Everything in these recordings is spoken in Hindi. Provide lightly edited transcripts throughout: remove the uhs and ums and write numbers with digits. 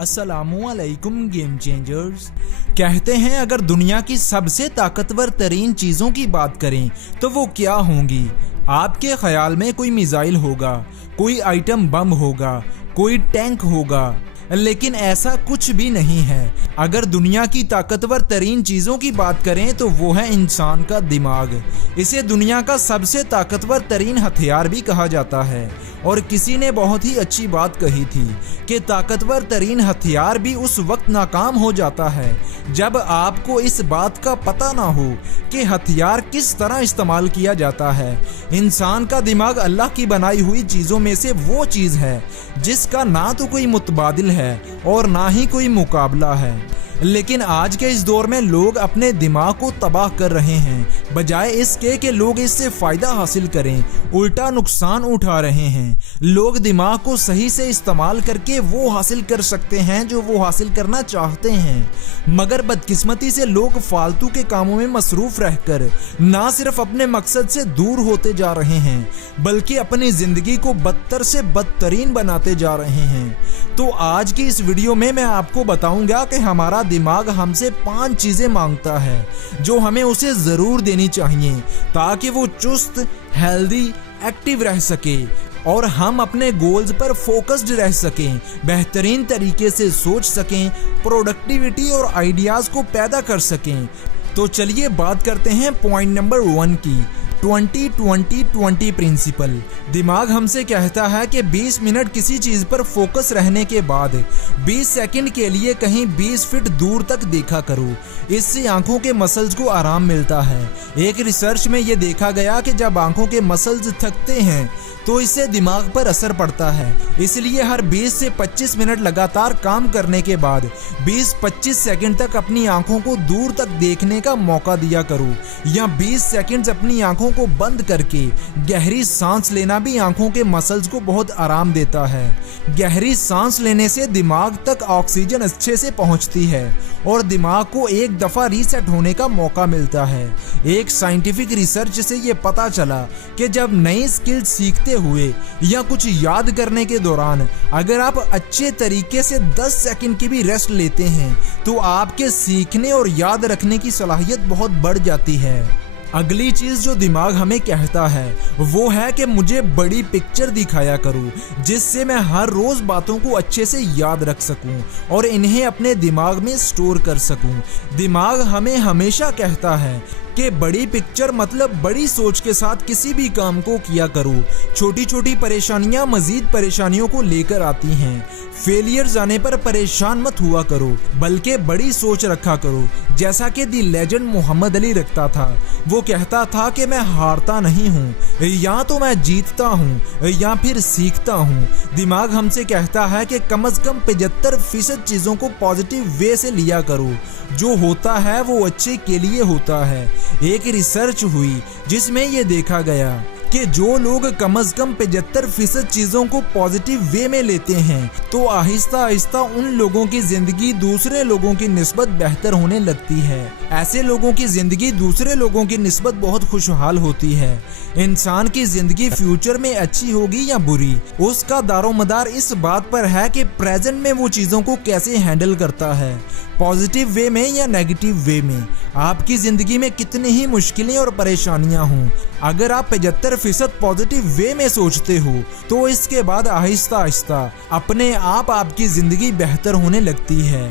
अस्सलामुअलैकुम गेम चेंजर्स। कहते हैं अगर दुनिया की सबसे ताकतवर तरीन चीज़ों की बात करें तो वो क्या होंगी। आपके ख्याल में कोई मिसाइल होगा, कोई आइटम बम होगा, कोई टैंक होगा, लेकिन ऐसा कुछ भी नहीं है। अगर दुनिया की ताकतवर तरीन चीज़ों की बात करें तो वो है इंसान का दिमाग। इसे दुनिया का सबसे ताकतवर तरीन हथियार भी कहा जाता है। और किसी ने बहुत ही अच्छी बात कही थी कि ताकतवर तरीन हथियार भी उस वक्त नाकाम हो जाता है जब आपको इस बात का पता ना हो कि हथियार किस तरह इस्तेमाल किया जाता है। इंसान का दिमाग अल्लाह की बनाई हुई चीज़ों में से वो चीज़ है जिसका ना तो कोई मुतबादिल है और ना ही कोई मुकाबला है। लेकिन आज के इस दौर में लोग अपने दिमाग को तबाह कर रहे हैं। बजाय इसके कि लोग इससे फ़ायदा हासिल करें, उल्टा नुकसान उठा रहे हैं। लोग दिमाग को सही से इस्तेमाल करके वो हासिल कर सकते हैं जो वो हासिल करना चाहते हैं, मगर बदकिस्मती से लोग फालतू के कामों में मसरूफ़ रहकर ना सिर्फ अपने मकसद से दूर होते जा रहे हैं बल्कि अपनी ज़िंदगी को बदतर से बदतरीन बनाते जा रहे हैं। तो आज की इस वीडियो में मैं आपको बताऊंगा कि हमारा दिमाग हमसे 5 चीज़ें मांगता है जो हमें उसे ज़रूर देनी चाहिए ताकि वो चुस्त, हेल्दी, एक्टिव रह सके और हम अपने गोल्स पर फोकस्ड रह सकें, बेहतरीन तरीके से सोच सकें, प्रोडक्टिविटी और आइडियाज़ को पैदा कर सकें। तो चलिए बात करते हैं पॉइंट नंबर 1 की, 20-20-20 प्रिंसिपल। दिमाग हमसे कहता है कि 20 मिनट किसी चीज़ पर फोकस रहने के बाद 20 सेकंड के लिए कहीं 20 फीट दूर तक देखा करो। इससे आंखों के मसल्स को आराम मिलता है। एक रिसर्च में ये देखा गया कि जब आंखों के मसल्स थकते हैं तो इससे दिमाग पर असर पड़ता है। इसलिए हर 20 से 25 मिनट लगातार काम करने के बाद 20-25 सेकंड तक अपनी आंखों को दूर तक देखने का मौका दिया करो, या 20 सेकंड्स अपनी आंखों को बंद करके गहरी सांस लेना भी आंखों के मसल्स को बहुत आराम देता है। गहरी सांस लेने से दिमाग तक ऑक्सीजन अच्छे से पहुंचती है और दिमाग को एक दफ़ा रीसेट होने का मौका मिलता है। एक साइंटिफिक रिसर्च से ये पता चला कि जब नई स्किल सीखते हुए या कुछ याद करने के दौरान अगर आप अच्छे तरीके से 10 सेकंड की भी रेस्ट लेते हैं तो आपके सीखने और याद रखने की सलाहियत बहुत बढ़ जाती है। अगली चीज़ जो दिमाग हमें कहता है वो है कि मुझे बड़ी पिक्चर दिखाया करो जिससे मैं हर रोज़ बातों को अच्छे से याद रख सकूं और इन्हें अपने दिमाग में स्टोर कर सकूं। दिमाग हमें हमेशा कहता है कि बड़ी पिक्चर मतलब बड़ी सोच के साथ किसी भी काम को किया करो। छोटी छोटी परेशानियां मजीद परेशानियों को लेकर आती हैं। फेलियर्स आने पर परेशान मत हुआ करो बल्कि बड़ी सोच रखा करो, जैसा कि दी लेजेंड मोहम्मद अली रखता था। वो कहता था कि मैं हारता नहीं हूँ, या तो मैं जीतता हूँ या फिर सीखता हूँ। दिमाग हमसे कहता है कि कम से कम 75% चीज़ों को पॉजिटिव वे से लिया करो। जो होता है वो अच्छे के लिए होता है। एक रिसर्च हुई जिसमें ये देखा गया कि जो लोग कम से कम 75% चीज़ों को पॉजिटिव वे में लेते हैं तो आहिस्ता आहिस्ता उन लोगों की ज़िंदगी दूसरे लोगों की निस्बत बेहतर होने लगती है। ऐसे लोगों की ज़िंदगी दूसरे लोगों की निस्बत बहुत खुशहाल होती है। इंसान की ज़िंदगी फ्यूचर में अच्छी होगी या बुरी, उसका दारोमदार इस बात पर है कि प्रेजेंट में वो चीज़ों को कैसे हैंडल करता है, पॉजिटिव वे में या नेगेटिव वे में। आपकी ज़िंदगी में कितनी ही मुश्किलें और परेशानियां हों, अगर आप 75% पॉजिटिव वे में सोचते हो तो इसके बाद आहिस्ता आहिस्ता अपने आप आपकी ज़िंदगी बेहतर होने लगती है।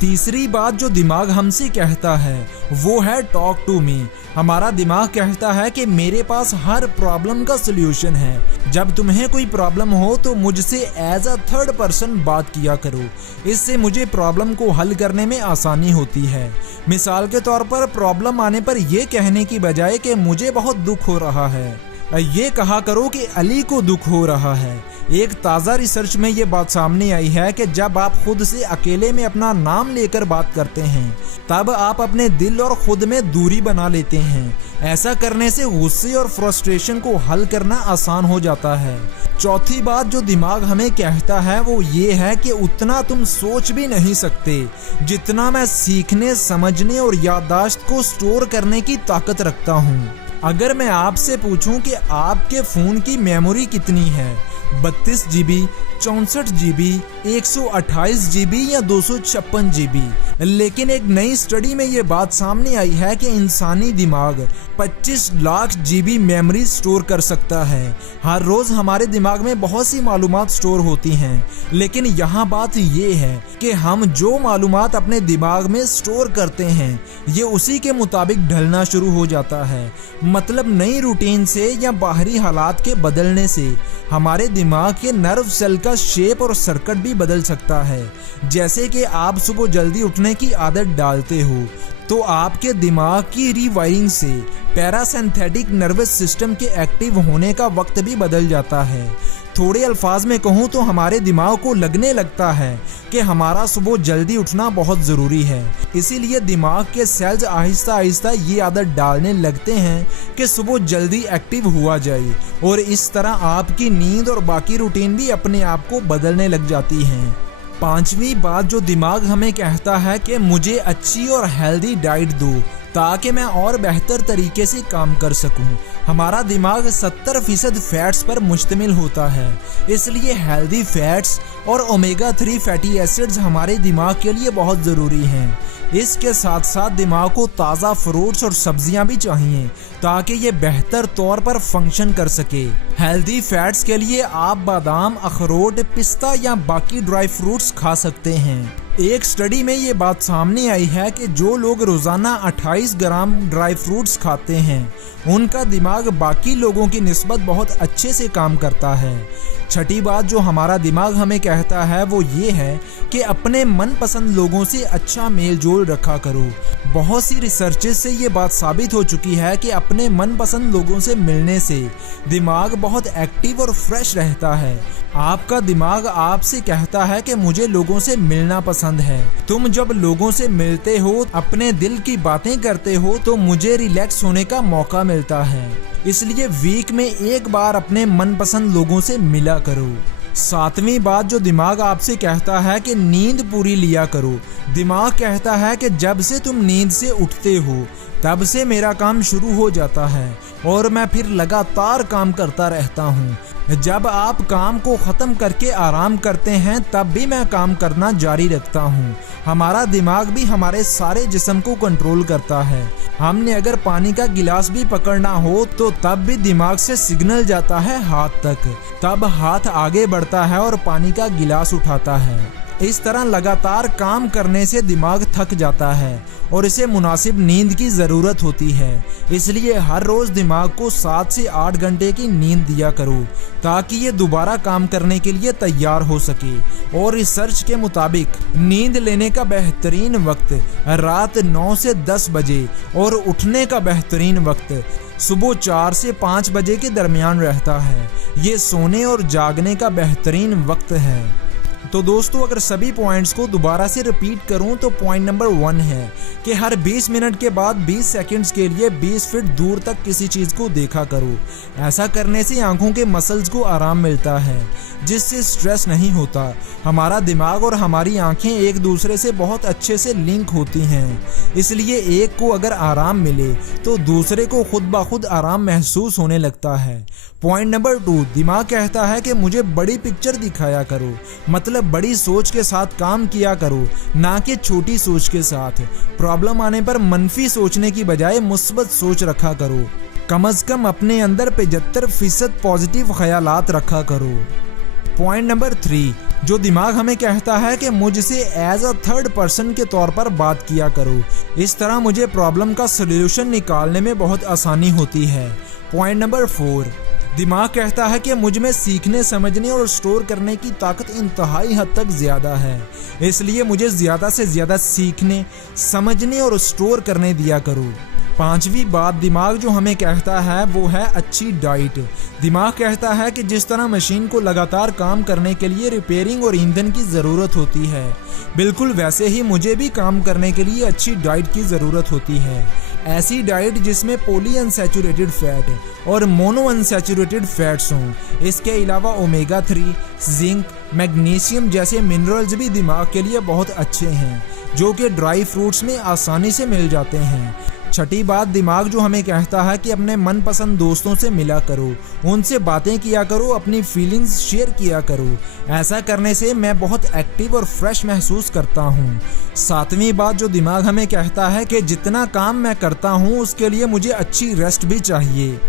तीसरी बात जो दिमाग हमसे कहता है वो है टॉक टू मी। हमारा दिमाग कहता है कि मेरे पास हर प्रॉब्लम का सलूशन है। जब तुम्हें कोई प्रॉब्लम हो तो मुझसे एज अ थर्ड पर्सन बात किया करो, इससे मुझे प्रॉब्लम को हल करने में आसानी होती है। मिसाल के तौर पर प्रॉब्लम आने पर यह कहने की बजाय कि मुझे बहुत दुख हो रहा है, ये कहा करो कि अली को दुख हो रहा है। एक ताज़ा रिसर्च में ये बात सामने आई है कि जब आप खुद से अकेले में अपना नाम लेकर बात करते हैं तब आप अपने दिल और खुद में दूरी बना लेते हैं। ऐसा करने से गुस्से और फ्रस्ट्रेशन को हल करना आसान हो जाता है। चौथी बात जो दिमाग हमें कहता है वो ये है कि उतना तुम सोच भी नहीं सकते जितना मैं सीखने, समझने और याददाश्त को स्टोर करने की ताकत रखता हूँ। अगर मैं आपसे पूछूं कि आपके फ़ोन की मेमोरी कितनी है 32 GB, 64 GB, 128 GB या 256 GB। लेकिन एक नई स्टडी में ये बात सामने आई है कि इंसानी दिमाग 25 लाख GB मेमोरी स्टोर कर सकता है। हर रोज हमारे दिमाग में बहुत सी मालूमात स्टोर होती हैं, लेकिन यहाँ बात ये है कि हम जो मालूमात अपने दिमाग में स्टोर करते हैं ये उसी के मुताबिक ढलना शुरू हो जाता है। मतलब नई रूटीन से या बाहरी हालात के बदलने से हमारे दिमाग के नर्व सेल का शेप और सर्किट भी बदल सकता है। जैसे कि आप सुबह जल्दी उठने की आदत डालते हो तो आपके दिमाग की रीवायरिंग से पैरासिम्पैथिक नर्वस सिस्टम के एक्टिव होने का वक्त भी बदल जाता है। थोड़े अल्फाज में कहूँ तो हमारे दिमाग को लगने लगता है कि हमारा सुबह जल्दी उठना बहुत ज़रूरी है। इसीलिए दिमाग के सेल्स आहिस्ता आहिस्ता ये आदत डालने लगते हैं कि सुबह जल्दी एक्टिव हुआ जाए, और इस तरह आपकी नींद और बाकी रूटीन भी अपने आप को बदलने लग जाती हैं। पांचवी बात जो दिमाग हमें कहता है कि मुझे अच्छी और हेल्दी डाइट दो ताकि मैं और बेहतर तरीके से काम कर सकूं। हमारा दिमाग 70% फैट्स पर मुश्तमिल होता है, इसलिए हेल्दी फैट्स और ओमेगा 3 फैटी एसिड्स हमारे दिमाग के लिए बहुत ज़रूरी हैं। इसके साथ साथ दिमाग को ताज़ा फ्रूट्स और सब्जियां भी चाहिए ताकि ये बेहतर तौर पर फंक्शन कर सके। हेल्दी फैट्स के लिए आप बादाम, अखरोट, पिस्ता या बाकी ड्राई फ्रूट्स खा सकते हैं। एक स्टडी में ये बात सामने आई है कि जो लोग रोजाना 28 ग्राम ड्राई फ्रूट्स खाते हैं उनका दिमाग बाकी लोगों की निस्बत बहुत अच्छे से काम करता है। छठी बात जो हमारा दिमाग हमें कहता है वो ये है कि अपने मनपसंद लोगों से अच्छा मेल जोल रखा करो। बहुत सी रिसर्चेस से ये बात साबित हो चुकी है कि अपने मनपसंद लोगों से मिलने से दिमाग बहुत एक्टिव और फ्रेश रहता है। आपका दिमाग आपसे कहता है कि मुझे लोगों से मिलना पसंद है। तुम जब लोगों से मिलते हो, अपने दिल की बातें करते हो तो मुझे रिलैक्स होने का मौका मिलता है। इसलिए वीक में एक बार अपने मनपसंद लोगों से मिला करो। सातवीं बात जो दिमाग आपसे कहता है कि नींद पूरी लिया करो। दिमाग कहता है कि जब से तुम नींद से उठते हो तब से मेरा काम शुरू हो जाता है और मैं फिर लगातार काम करता रहता हूँ। जब आप काम को ख़त्म करके आराम करते हैं तब भी मैं काम करना जारी रखता हूँ। हमारा दिमाग भी हमारे सारे जिस्म को कंट्रोल करता है। हमने अगर पानी का गिलास भी पकड़ना हो तो तब भी दिमाग से सिग्नल जाता है हाथ तक, तब हाथ आगे बढ़ता है और पानी का गिलास उठाता है। इस तरह लगातार काम करने से दिमाग थक जाता है और इसे मुनासिब नींद की ज़रूरत होती है। इसलिए हर रोज़ दिमाग को 7 से 8 घंटे की नींद दिया करो ताकि ये दोबारा काम करने के लिए तैयार हो सके। और रिसर्च के मुताबिक नींद लेने का बेहतरीन वक्त रात 9 से 10 बजे और उठने का बेहतरीन वक्त सुबह 4 से 5 बजे के दरमियान रहता है। ये सोने और जागने का बेहतरीन वक्त है। तो दोस्तों अगर सभी पॉइंट्स को दोबारा से रिपीट करूं तो पॉइंट नंबर 1 है कि हर 20 मिनट के बाद 20 सेकंड्स के लिए 20 फीट दूर तक किसी चीज़ को देखा करो। ऐसा करने से आंखों के मसल्स को आराम मिलता है जिससे स्ट्रेस नहीं होता। हमारा दिमाग और हमारी आंखें एक दूसरे से बहुत अच्छे से लिंक होती हैं, इसलिए एक को अगर आराम मिले तो दूसरे को खुद ब खुद आराम महसूस होने लगता है। पॉइंट नंबर 2, दिमाग कहता है कि मुझे बड़ी पिक्चर दिखाया करो, मतलब बड़ी सोच के साथ काम किया करो, ना कि छोटी सोच के साथ। प्रॉब्लम आने पर मनफी सोचने की बजाय मुस्बत सोच रखा करो। कम से कम अपने अंदर 75% पॉजिटिव ख्यालात रखा करो। पॉइंट नंबर 3, जो दिमाग हमें कहता है कि मुझसे एज अ थर्ड पर्सन के तौर पर बात किया करो। इस तरह मुझे प्रॉब्लम का सलूशन निकालने में बहुत आसानी होती है। पॉइंट नंबर 4, दिमाग कहता है कि मुझ में सीखने, समझने और स्टोर करने की ताकत इंतहाई हद तक ज़्यादा है, इसलिए मुझे ज़्यादा से ज़्यादा सीखने, समझने और स्टोर करने दिया करो। 5वीं बात दिमाग जो हमें कहता है वो है अच्छी डाइट। दिमाग कहता है कि जिस तरह मशीन को लगातार काम करने के लिए रिपेयरिंग और ईंधन की ज़रूरत होती है, बिल्कुल वैसे ही मुझे भी काम करने के लिए अच्छी डाइट की ज़रूरत होती है। ऐसी डाइट जिसमें पॉली अनसैचुरेटेड फैट और मोनो अनसैचुरेटेड फैट्स हों। इसके अलावा ओमेगा 3, जिंक, मैग्नीशियम जैसे मिनरल्स भी दिमाग के लिए बहुत अच्छे हैं, जो कि ड्राई फ्रूट्स में आसानी से मिल जाते हैं। छठी बात, दिमाग जो हमें कहता है कि अपने मनपसंद दोस्तों से मिला करो, उनसे बातें किया करो, अपनी फीलिंग्स शेयर किया करो। ऐसा करने से मैं बहुत एक्टिव और फ्रेश महसूस करता हूँ। सातवीं बात, जो दिमाग हमें कहता है कि जितना काम मैं करता हूँ उसके लिए मुझे अच्छी रेस्ट भी चाहिए।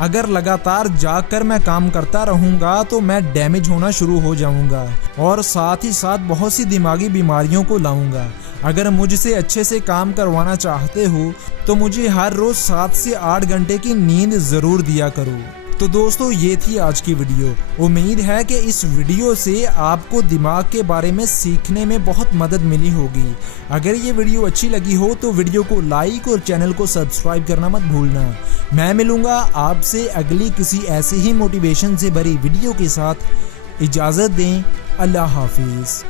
अगर लगातार जाग कर मैं काम करता रहूँगा तो मैं डैमेज होना शुरू हो जाऊँगा और साथ ही साथ बहुत सी दिमागी बीमारियों को लाऊंगा। अगर मुझसे अच्छे से काम करवाना चाहते हो तो मुझे हर रोज़ 7 से 8 घंटे की नींद ज़रूर दिया करो। तो दोस्तों, ये थी आज की वीडियो। उम्मीद है कि इस वीडियो से आपको दिमाग के बारे में सीखने में बहुत मदद मिली होगी। अगर ये वीडियो अच्छी लगी हो तो वीडियो को लाइक और चैनल को सब्सक्राइब करना मत भूलना। मैं मिलूँगा आपसे अगली किसी ऐसे ही मोटिवेशन से भरी वीडियो के साथ। इजाज़त दें। अल्लाह हाफिज़।